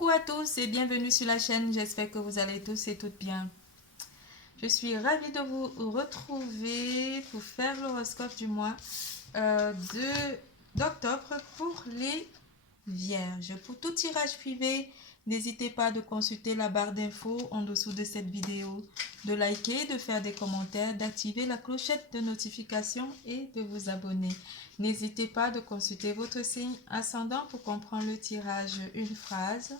Coucou à tous et bienvenue sur la chaîne, j'espère que vous allez tous et toutes bien. Je suis ravie de vous retrouver pour faire l'horoscope du mois d'octobre pour les Vierges. Pour tout tirage privé, n'hésitez pas de consulter la barre d'infos en dessous de cette vidéo, de liker, de faire des commentaires, d'activer la clochette de notification et de vous abonner. N'hésitez pas de consulter votre signe ascendant pour comprendre le tirage, une phrase,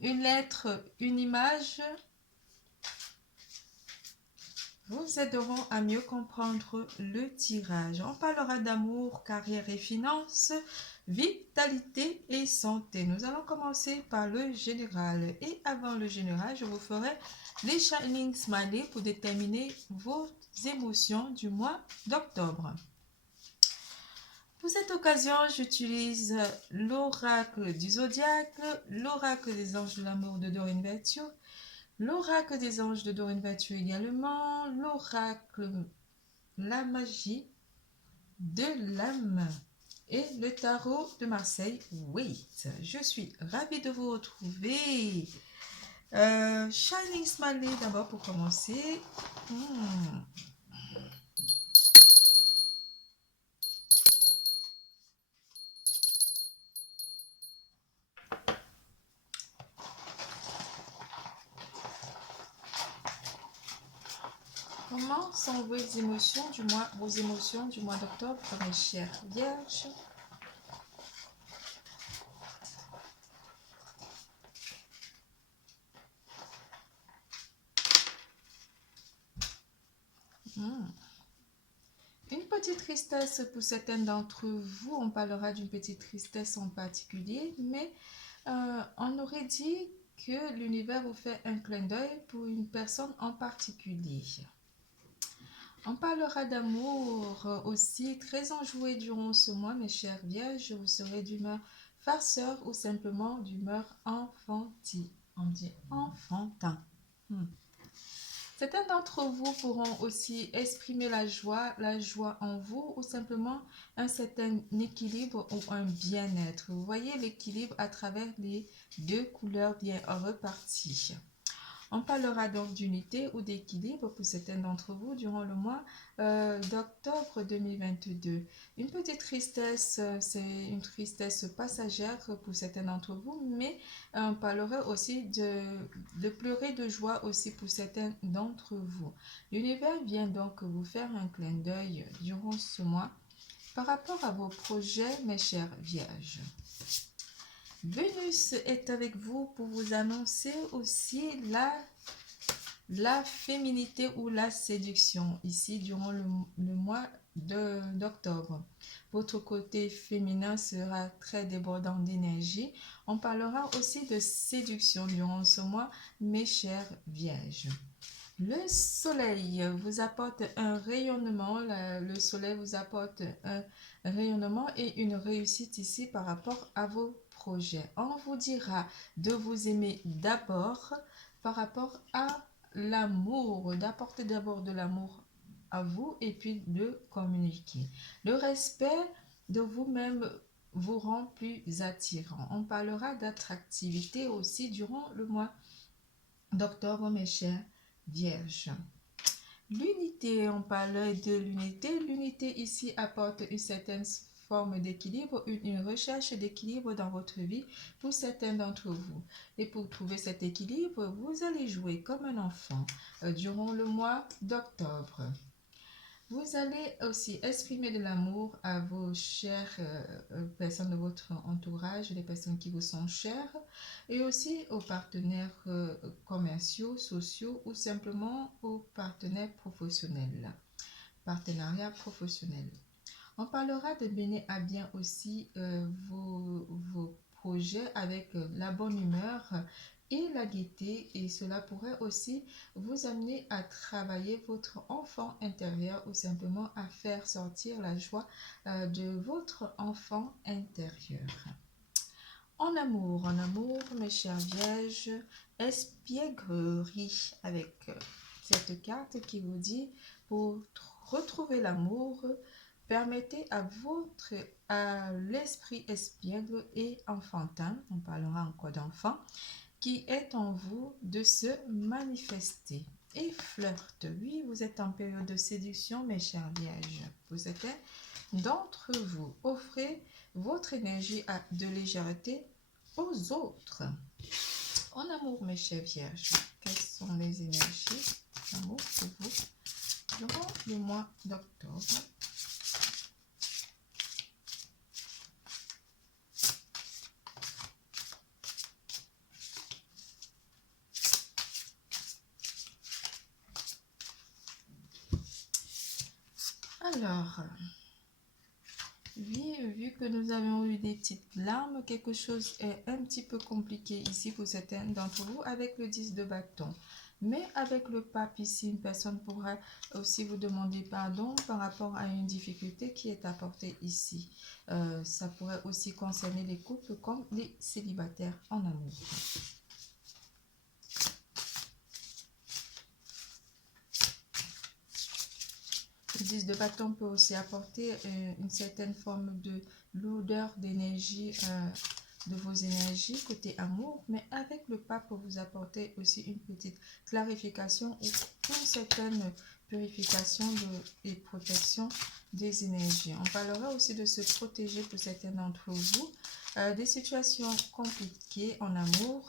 une lettre, une image vous aideront à mieux comprendre le tirage. On parlera d'amour, carrière et finances, vitalité et santé. Nous allons commencer par le général. Et avant le général, je vous ferai les Shining Smiley pour déterminer vos émotions du mois d'octobre. Pour cette occasion, j'utilise l'oracle du zodiaque, l'oracle des anges de l'amour de Doreen Virtue, l'oracle des anges de Doreen Virtue également, l'oracle la magie de l'âme et le tarot de Marseille. Oui, je suis ravie de vous retrouver. Shining Smiley d'abord pour commencer. Comment sont vos émotions du mois d'octobre, mes chères vierges? Une petite tristesse pour certains d'entre vous. On parlera d'une petite tristesse en particulier, mais on aurait dit que l'univers vous fait un clin d'œil pour une personne en particulier. On parlera d'amour aussi, très enjoué durant ce mois, mes chères vierges. Vous serez d'humeur farceur ou simplement d'humeur enfantine. On dit enfantin. Certains d'entre vous pourront aussi exprimer la joie en vous ou simplement un certain équilibre ou un bien-être. Vous voyez l'équilibre à travers les deux couleurs bien reparties. On parlera donc d'unité ou d'équilibre pour certains d'entre vous durant le mois d'octobre 2022. Une petite tristesse, c'est une tristesse passagère pour certains d'entre vous, mais on parlera aussi de pleurer de joie aussi pour certains d'entre vous. L'univers vient donc vous faire un clin d'œil durant ce mois par rapport à vos projets, mes chères vierges. Vénus est avec vous pour vous annoncer aussi la féminité ou la séduction ici durant le mois d'octobre. Votre côté féminin sera très débordant d'énergie. On parlera aussi de séduction durant ce mois, mes chères vierges. Le soleil vous apporte un rayonnement, le soleil vous apporte un rayonnement et une réussite ici par rapport à vos projets. On vous dira de vous aimer d'abord par rapport à l'amour, d'apporter d'abord de l'amour à vous et puis de communiquer. Le respect de vous-même vous rend plus attirant. On parlera d'attractivité aussi durant le mois d'octobre, mes chers Vierge. L'unité, on parle de l'unité. L'unité ici apporte une certaine forme d'équilibre, une recherche d'équilibre dans votre vie pour certains d'entre vous. Et pour trouver cet équilibre, vous allez jouer comme un enfant durant le mois d'octobre. Vous allez aussi exprimer de l'amour à vos chères personnes de votre entourage, les personnes qui vous sont chères, et aussi aux partenaires commerciaux, sociaux ou simplement aux partenaires professionnels. Partenariat professionnel. On parlera de mener à bien aussi vos projets avec la bonne humeur et la gaieté, et cela pourrait aussi vous amener à travailler votre enfant intérieur ou simplement à faire sortir la joie de votre enfant intérieur. En amour, mes chères vierges, espièglerie avec cette carte qui vous dit pour retrouver l'amour, permettez à l'esprit espiègle et enfantin, on parlera encore d'enfant, qui est en vous de se manifester. Et flirte. Oui, vous êtes en période de séduction, mes chers vierges. Pour certains d'entre vous, offrez votre énergie de légèreté aux autres. En amour, mes chers vierges, quelles sont les énergies d'amour pour vous durant le mois d'octobre? Alors, oui, vu que nous avons eu des petites larmes, quelque chose est un petit peu compliqué ici pour certains d'entre vous avec le 10 de bâton. Mais avec le pape ici, une personne pourrait aussi vous demander pardon par rapport à une difficulté qui est apportée ici. Ça pourrait aussi concerner les couples comme les célibataires en amour. Le 10 de bâton peut aussi apporter une certaine forme de lourdeur d'énergie, de vos énergies côté amour, mais avec le pape pour vous apporter aussi une petite clarification ou une certaine purification et protection des énergies. On parlera aussi de se protéger pour certains d'entre vous des situations compliquées en amour,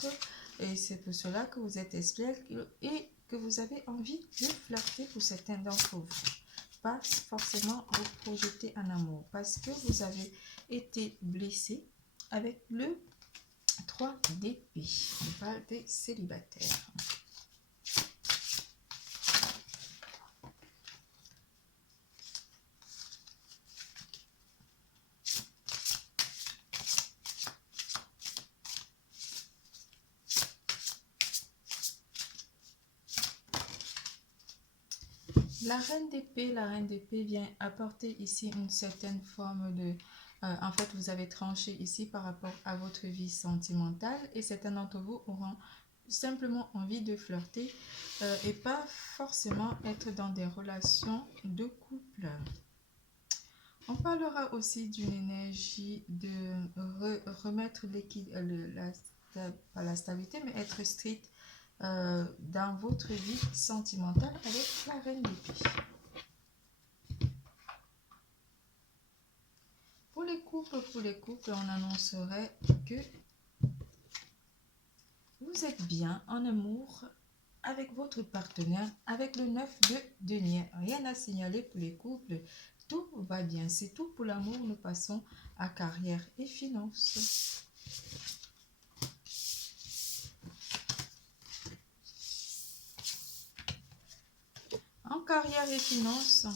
et c'est pour cela que vous êtes espiègle et que vous avez envie de flirter pour certains d'entre vous. Pas forcément vous projeter en amour parce que vous avez été blessé avec le 3 d'épée. On parle des célibataires. La reine d'épée vient apporter ici une certaine forme de... en fait, vous avez tranché ici par rapport à votre vie sentimentale et certains d'entre vous auront simplement envie de flirter et pas forcément être dans des relations de couple. On parlera aussi d'une énergie de remettre pas la stabilité, mais être strict dans votre vie sentimentale avec la reine d'épée. Pour les couples, on annoncerait que vous êtes bien en amour avec votre partenaire, avec le 9 de denier. Rien à signaler pour les couples. Tout va bien. C'est tout pour l'amour. Nous passons à carrière et finances. En carrière et finances,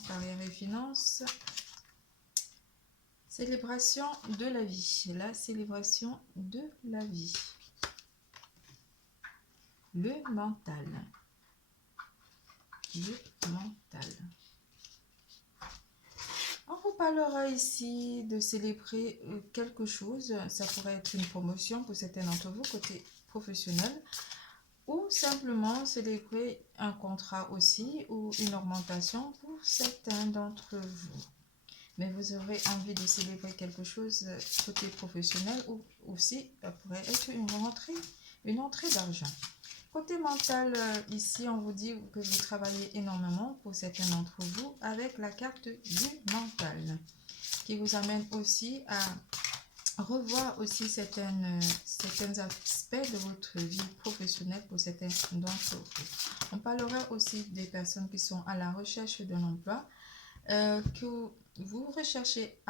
célébration de la vie. La célébration de la vie. Le mental. Le mental. On vous parlera ici de célébrer quelque chose. Ça pourrait être une promotion pour certains d'entre vous côté professionnel. Ou simplement célébrer un contrat aussi ou une augmentation pour certains d'entre vous. Mais vous aurez envie de célébrer quelque chose côté professionnel ou aussi ça pourrait être une entrée d'argent. Côté mental, ici on vous dit que vous travaillez énormément pour certains d'entre vous avec la carte du mental qui vous amène aussi à revoir aussi certains aspects de votre vie professionnelle pour certains d'entre vous. On parlera aussi des personnes qui sont à la recherche d'un emploi, que vous recherchez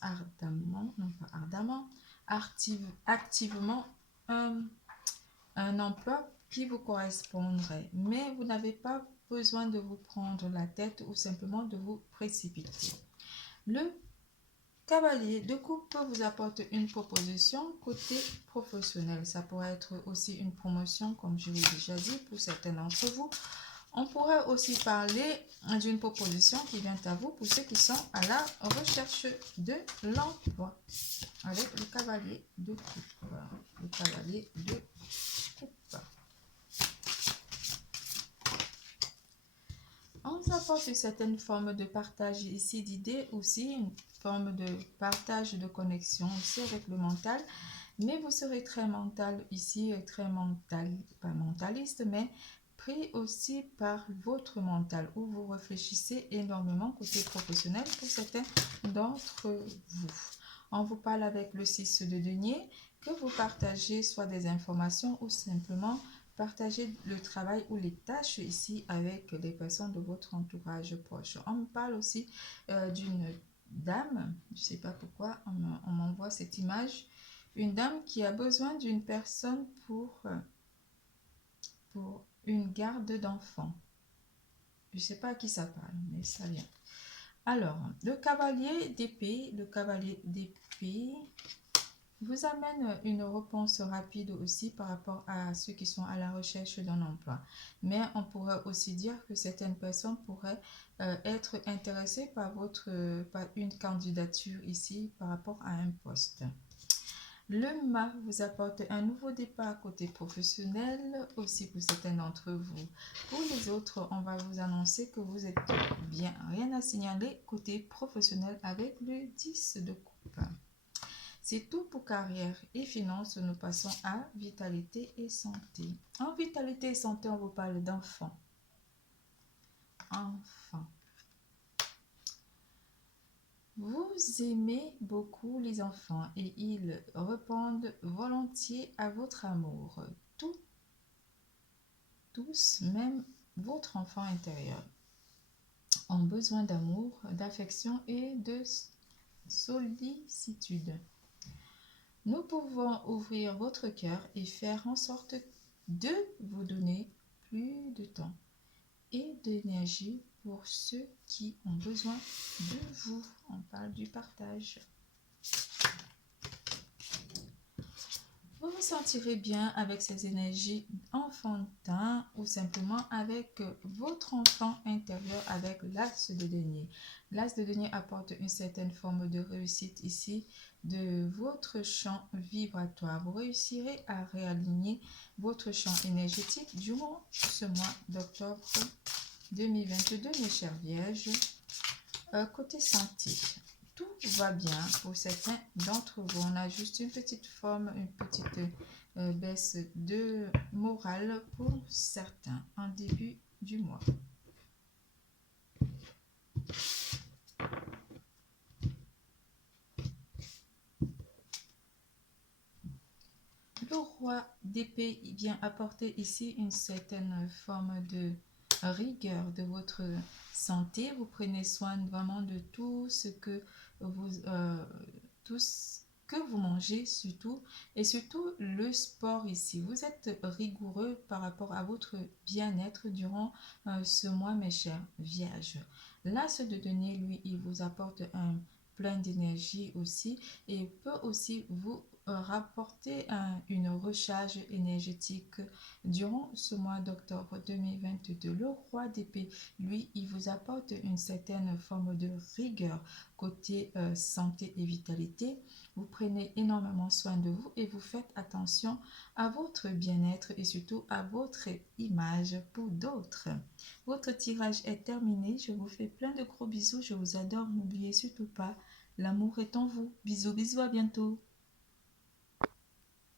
activement un emploi qui vous correspondrait, mais vous n'avez pas besoin de vous prendre la tête ou simplement de vous précipiter. Le cavalier de coupe vous apporte une proposition côté professionnel. Ça pourrait être aussi une promotion, comme je l'ai déjà dit, pour certains d'entre vous. On pourrait aussi parler d'une proposition qui vient à vous pour ceux qui sont à la recherche de l'emploi. Avec le cavalier de coupe. Le cavalier de coupe. apporte une certaine forme de partage ici d'idées, aussi une forme de partage de connexion aussi avec le mental. Mais vous serez très mental ici, très mental, pas mentaliste, mais pris aussi par votre mental, où vous réfléchissez énormément côté professionnel pour certains d'entre vous. On vous parle avec le 6 de denier, que vous partagez soit des informations ou simplement partager le travail ou les tâches ici avec les personnes de votre entourage proche. On me parle aussi d'une dame, je ne sais pas pourquoi on m'envoie cette image, une dame qui a besoin d'une personne pour une garde d'enfants. Je ne sais pas à qui ça parle, mais ça vient. Alors, le cavalier d'épée vous amène une réponse rapide aussi par rapport à ceux qui sont à la recherche d'un emploi. Mais on pourrait aussi dire que certaines personnes pourraient être intéressées par une candidature ici par rapport à un poste. Le mât vous apporte un nouveau départ côté professionnel, aussi pour certains d'entre vous. Pour les autres, on va vous annoncer que vous êtes bien. Rien à signaler côté professionnel avec le 10 de coupe. C'est tout pour carrière et finances. Nous passons à vitalité et santé. En vitalité et santé, on vous parle d'enfants. Enfants. Vous aimez beaucoup les enfants et ils répondent volontiers à votre amour. Tous, même votre enfant intérieur, ont besoin d'amour, d'affection et de sollicitude. Nous pouvons ouvrir votre cœur et faire en sorte de vous donner plus de temps et d'énergie pour ceux qui ont besoin de vous. On parle du partage. Vous vous sentirez bien avec ces énergies enfantines ou simplement avec votre enfant intérieur avec l'as de denier. L'as de denier apporte une certaine forme de réussite ici de votre champ vibratoire. Vous réussirez à réaligner votre champ énergétique durant ce mois d'octobre 2022, mes chers vierges. Côté santé, tout va bien pour certains d'entre vous. On a juste une petite baisse de morale pour certains en début du mois. Le roi d'épée vient apporter ici une certaine forme de rigueur de votre santé. Vous prenez soin vraiment de tout ce que vous mangez surtout, et surtout le sport ici. Vous êtes rigoureux par rapport à votre bien-être durant ce mois, mes chers vierges. L'as de denier, lui, il vous apporte un plein d'énergie aussi et peut aussi vous rapporter une recharge énergétique durant ce mois d'octobre 2022. Le roi d'épée, lui, il vous apporte une certaine forme de rigueur côté santé et vitalité. Vous prenez énormément soin de vous et vous faites attention à votre bien-être et surtout à votre image pour d'autres. Votre tirage est terminé. Je vous fais plein de gros bisous. Je vous adore. N'oubliez surtout pas, l'amour est en vous. Bisous, bisous, à bientôt.